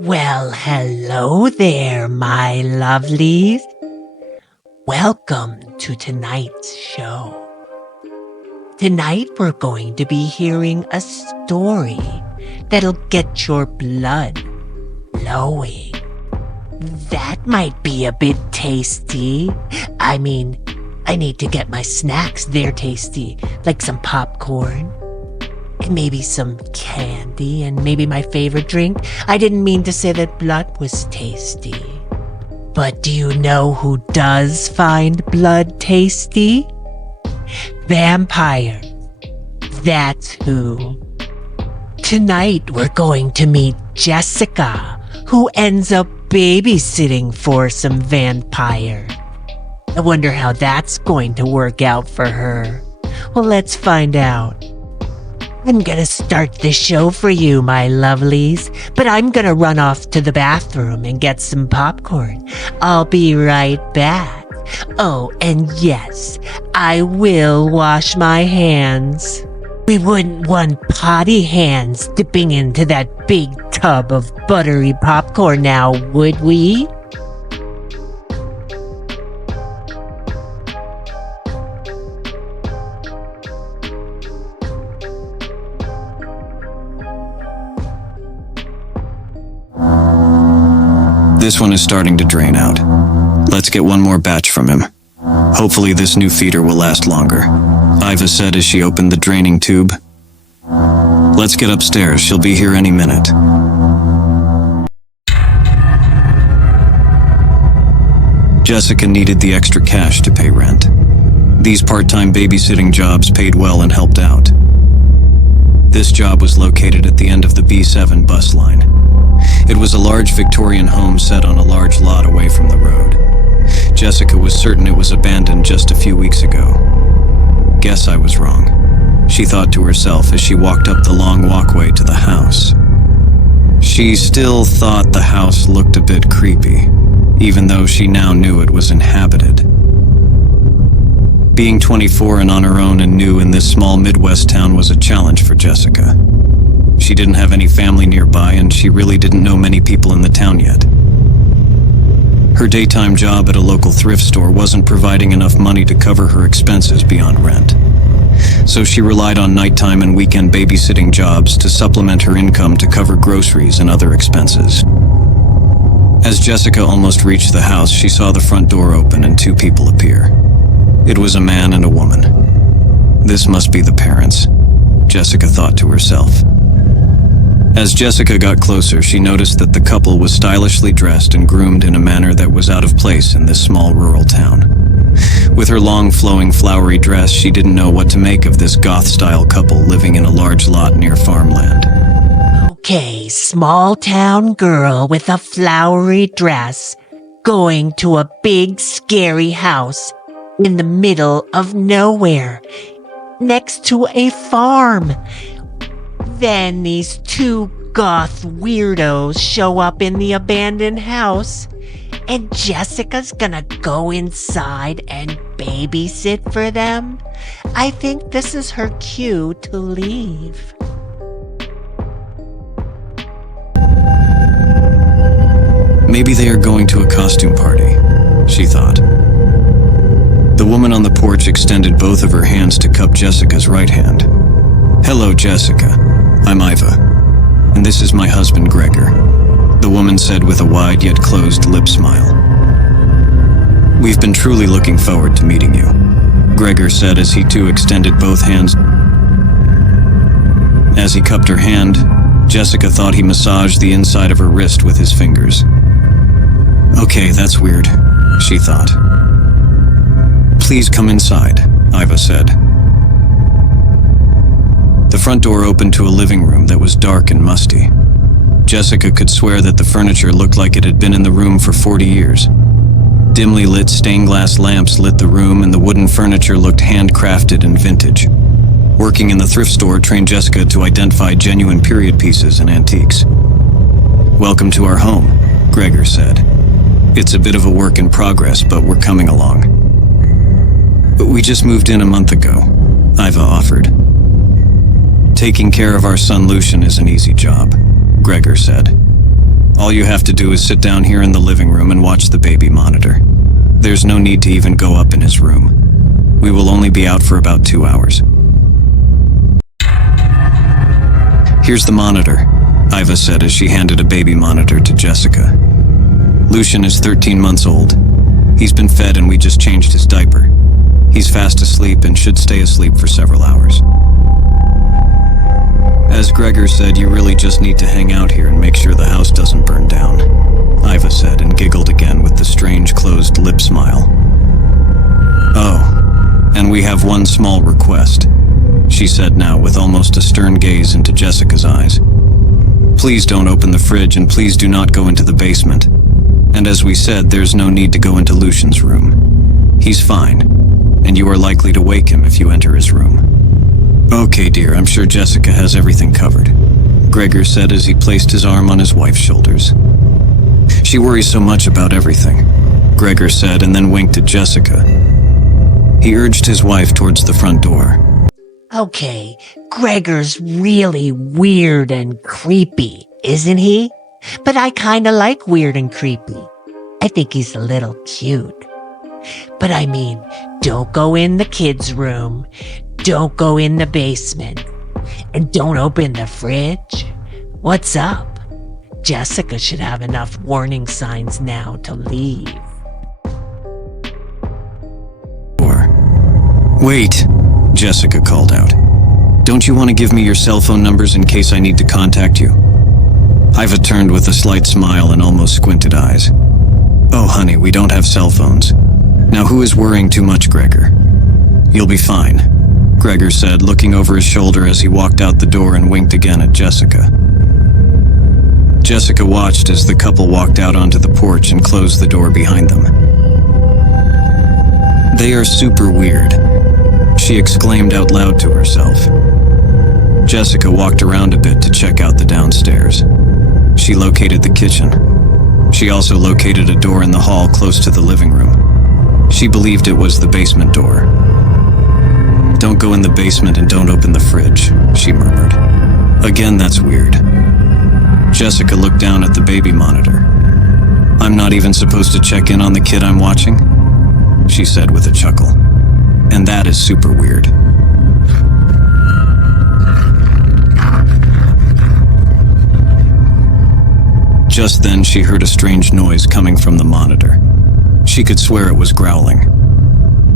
Well, hello there, my lovelies. Welcome to tonight's show. Tonight we're going to be hearing a story that'll get your blood flowing. That might be a bit tasty. I need to get my snacks there tasty, like some popcorn. And maybe some candy, and maybe my favorite drink. I didn't mean to say that blood was tasty. But do you know who does find blood tasty? Vampires. That's who. Tonight we're going to meet Jessica, who ends up babysitting for some vampire. I wonder how that's going to work out for her. Well, let's find out. I'm gonna start the show for you, my lovelies, but I'm gonna run off to the bathroom and get some popcorn. I'll be right back. Oh, and yes, I will wash my hands. We wouldn't want potty hands dipping into that big tub of buttery popcorn now, would we? This one is starting to drain out. Let's get one more batch from him. Hopefully this new feeder will last longer, Iva said as she opened the draining tube. Let's get upstairs, she'll be here any minute. Jessica needed the extra cash to pay rent. These part-time babysitting jobs paid well and helped out. This job was located at the end of the B7 bus line. It was a large Victorian home set on a large lot away from the road. Jessica was certain it was abandoned just a few weeks ago. Guess I was wrong, she thought to herself as she walked up the long walkway to the house. She still thought the house looked a bit creepy, even though she now knew it was inhabited. Being 24 and on her own and new in this small Midwest town was a challenge for Jessica. She didn't have any family nearby, and she really didn't know many people in the town yet. Her daytime job at a local thrift store wasn't providing enough money to cover her expenses beyond rent. So she relied on nighttime and weekend babysitting jobs to supplement her income to cover groceries and other expenses. As Jessica almost reached the house, she saw the front door open and two people appear. It was a man and a woman. This must be the parents, Jessica thought to herself. As Jessica got closer, she noticed that the couple was stylishly dressed and groomed in a manner that was out of place in this small rural town. With her long, flowing, flowery dress, she didn't know what to make of this goth-style couple living in a large lot near farmland. Okay, small town girl with a flowery dress going to a big, scary house in the middle of nowhere, next to a farm. Then these two goth weirdos show up in the abandoned house, and Jessica's gonna go inside and babysit for them. I think this is her cue to leave. Maybe they are going to a costume party, she thought. The woman on the porch extended both of her hands to cup Jessica's right hand. Hello, Jessica. I'm Iva, and this is my husband, Gregor, the woman said with a wide yet closed lip smile. We've been truly looking forward to meeting you, Gregor said as he too extended both hands. As he cupped her hand, Jessica thought he massaged the inside of her wrist with his fingers. Okay, that's weird, she thought. Please come inside, Iva said. The front door opened to a living room that was dark and musty. Jessica could swear that the furniture looked like it had been in the room for 40 years. Dimly lit stained glass lamps lit the room, and the wooden furniture looked handcrafted and vintage. Working in the thrift store trained Jessica to identify genuine period pieces and antiques. Welcome to our home, Gregor said. It's a bit of a work in progress, but we're coming along. But we just moved in a month ago, Iva offered. Taking care of our son Lucian is an easy job, Gregor said. All you have to do is sit down here in the living room and watch the baby monitor. There's no need to even go up in his room. We will only be out for about 2 hours. Here's the monitor, Iva said as she handed a baby monitor to Jessica. Lucian is 13 months old. He's been fed and we just changed his diaper. He's fast asleep and should stay asleep for several hours. As Gregor said, you really just need to hang out here and make sure the house doesn't burn down, Iva said and giggled again with the strange closed lip smile. Oh, and we have one small request, she said now with almost a stern gaze into Jessica's eyes. Please don't open the fridge and please do not go into the basement. And as we said, there's no need to go into Lucian's room. He's fine, and you are likely to wake him if you enter his room. Okay, dear, I'm sure Jessica has everything covered, Gregor said as he placed his arm on his wife's shoulders. She worries so much about everything, Gregor said and then winked at Jessica. He urged his wife towards the front door. Okay, Gregor's really weird and creepy, isn't he? But I kinda like weird and creepy. I think he's a little cute. But I mean, don't go in the kids' room, don't go in the basement, and don't open the fridge. What's up? Jessica should have enough warning signs now to leave. Wait, Jessica called out. Don't you want to give me your cell phone numbers in case I need to contact you? Iva turned with a slight smile and almost squinted eyes. Oh, honey, we don't have cell phones. Now who is worrying too much, Gregor? You'll be fine, Gregor said, looking over his shoulder as he walked out the door and winked again at Jessica. Jessica watched as the couple walked out onto the porch and closed the door behind them. They are super weird, she exclaimed out loud to herself. Jessica walked around a bit to check out the downstairs. She located the kitchen. She also located a door in the hall close to the living room. She believed it was the basement door. Don't go in the basement and don't open the fridge, she murmured. Again, that's weird. Jessica looked down at the baby monitor. I'm not even supposed to check in on the kid I'm watching? She said with a chuckle. And that is super weird. Just then, she heard a strange noise coming from the monitor. She could swear it was growling.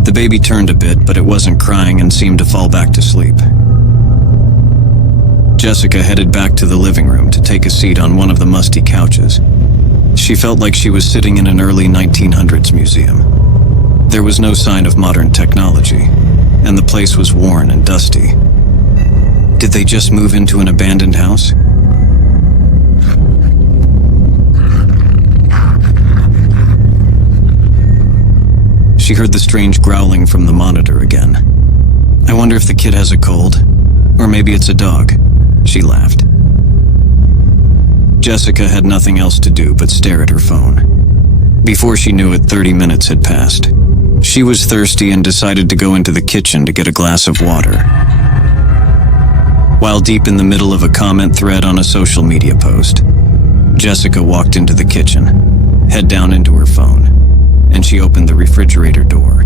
The baby turned a bit, but it wasn't crying and seemed to fall back to sleep. Jessica headed back to the living room to take a seat on one of the musty couches. She felt like she was sitting in an early 1900s museum. There was no sign of modern technology, and the place was worn and dusty. Did they just move into an abandoned house? She heard the strange growling from the monitor again. I wonder if the kid has a cold, or maybe it's a dog, she laughed. Jessica had nothing else to do but stare at her phone. Before she knew it, 30 minutes had passed. She was thirsty and decided to go into the kitchen to get a glass of water. While deep in the middle of a comment thread on a social media post, Jessica walked into the kitchen, head down into her phone, and she opened the refrigerator door.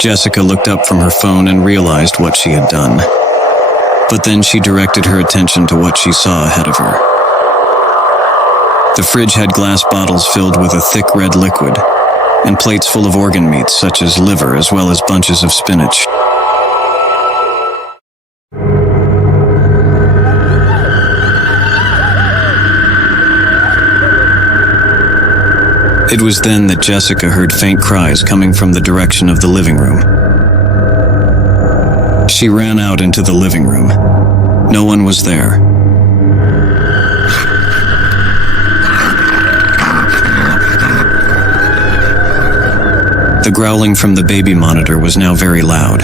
Jessica looked up from her phone and realized what she had done. But then she directed her attention to what she saw ahead of her. The fridge had glass bottles filled with a thick red liquid, and plates full of organ meats such as liver as well as bunches of spinach. It was then that Jessica heard faint cries coming from the direction of the living room. She ran out into the living room. No one was there. The growling from the baby monitor was now very loud,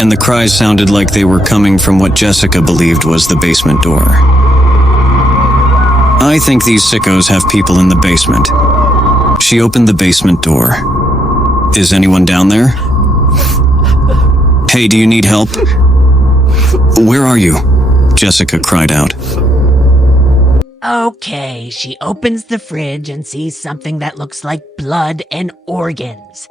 and the cries sounded like they were coming from what Jessica believed was the basement door. I think these sickos have people in the basement. She opened the basement door. Is anyone down there? Hey, do you need help? Where are you? Jessica cried out. Okay, she opens the fridge and sees something that looks like blood and organs.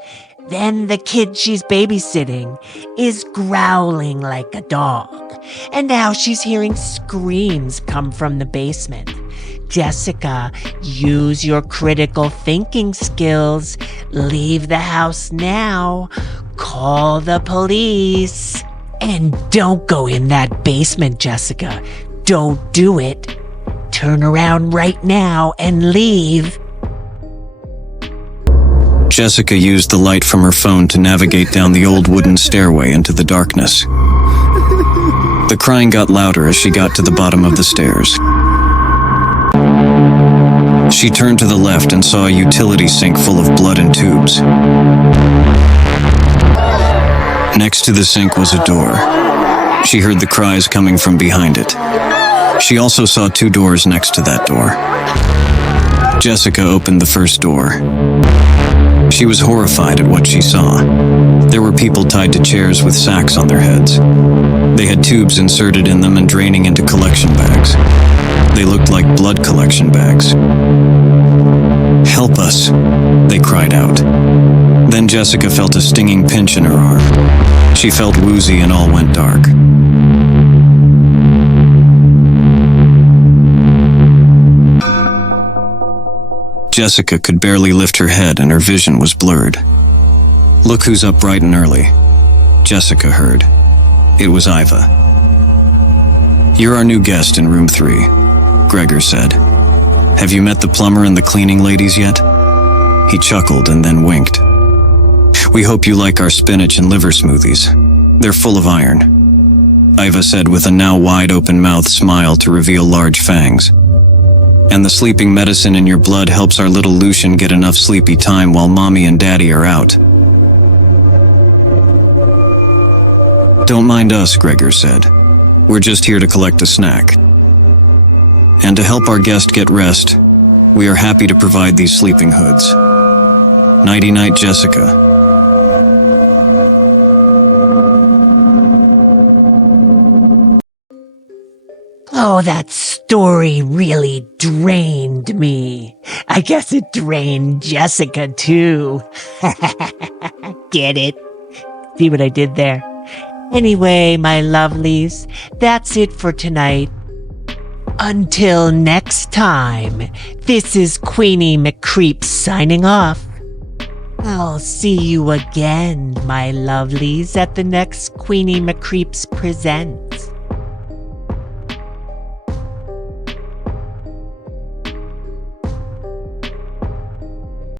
Then the kid she's babysitting is growling like a dog. And now she's hearing screams come from the basement. Jessica, use your critical thinking skills. Leave the house now. Call the police. And don't go in that basement, Jessica. Don't do it. Turn around right now and leave. Jessica used the light from her phone to navigate down the old wooden stairway into the darkness. The crying got louder as she got to the bottom of the stairs. She turned to the left and saw a utility sink full of blood and tubes. Next to the sink was a door. She heard the cries coming from behind it. She also saw 2 doors next to that door. Jessica opened the first door. She was horrified at what she saw. There were people tied to chairs with sacks on their heads. They had tubes inserted in them and draining into collection bags. They looked like blood collection bags. "Help us," they cried out. Then Jessica felt a stinging pinch in her arm. She felt woozy and all went dark. Jessica could barely lift her head and her vision was blurred. "Look who's up bright and early," Jessica heard. It was Iva. "You're our new guest in room 3, Gregor said. "Have you met the plumber and the cleaning ladies yet?" He chuckled and then winked. "We hope you like our spinach and liver smoothies. They're full of iron," Iva said with a now wide-open mouth smile to reveal large fangs. "And the sleeping medicine in your blood helps our little Lucian get enough sleepy time while mommy and daddy are out." "Don't mind us," Gregor said. "We're just here to collect a snack. And to help our guest get rest, we are happy to provide these sleeping hoods. Nighty-night, Jessica." Oh, that story really drained me. I guess it drained Jessica too. Get it? See what I did there? Anyway, my lovelies, that's it for tonight. Until next time, this is Queenie McCreep signing off. I'll see you again, my lovelies, at the next Queenie McCreeps Present.